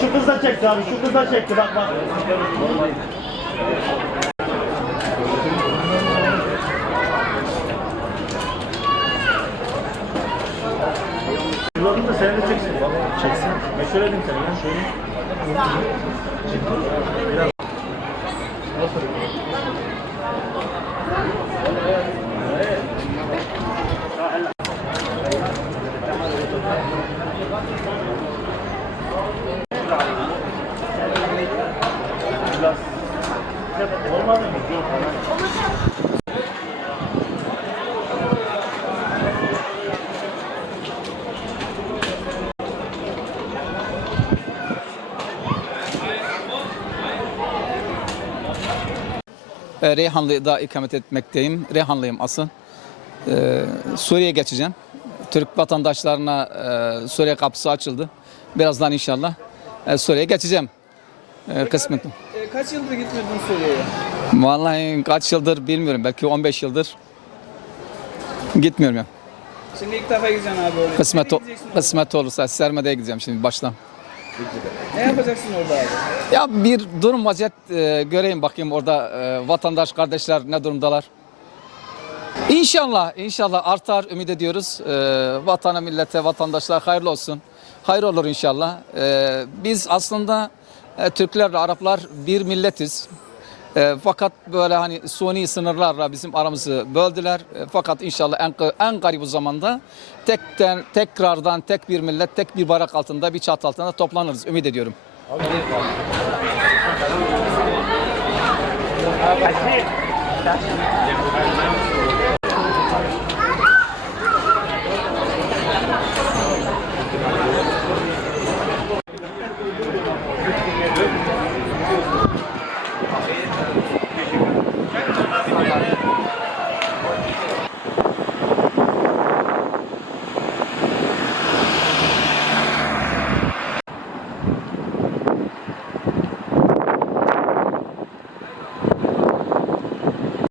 şu kız da çekti abi, şu kız da çekti bak bak. Kullanın da seni de çeksin. Çeksin. Ben şöyle diyeyim sana ya, şöyle. Biraz. Reyhanlı'da ikamet etmekteyim. Reyhanlıyım asıl. E, Suriye'ye geçeceğim. Türk vatandaşlarına e, Suriye kapısı açıldı. Birazdan inşallah Suriye'ye geçeceğim. E, kısmet. E, kaç yıldır gitmedin Suriye'ye? Vallahi kaç yıldır bilmiyorum. Belki 15 yıldır gitmiyorum ya. Şimdi ilk defa gideceksin abi oraya. Kısmet, o- kısmet olursa Sermede'ye gideceğim şimdi baştan. Ne yapacaksın orada abi? Ya bir durum vaziyet e, göreyim bakayım orada e, vatandaş kardeşler ne durumdalar. İnşallah, inşallah artar ümit ediyoruz. E, vatana, millete, vatandaşlar hayırlı olsun. Hayır olur inşallah. E, biz aslında e, Türklerle Araplar bir milletiz. E, fakat böyle hani suni sınırlarla bizim aramızı böldüler. E, fakat inşallah en, en garip zamanda tekten, tekrardan tek bir millet, tek bir bayrak altında, bir çatı altında toplanırız. Ümit ediyorum. Bye.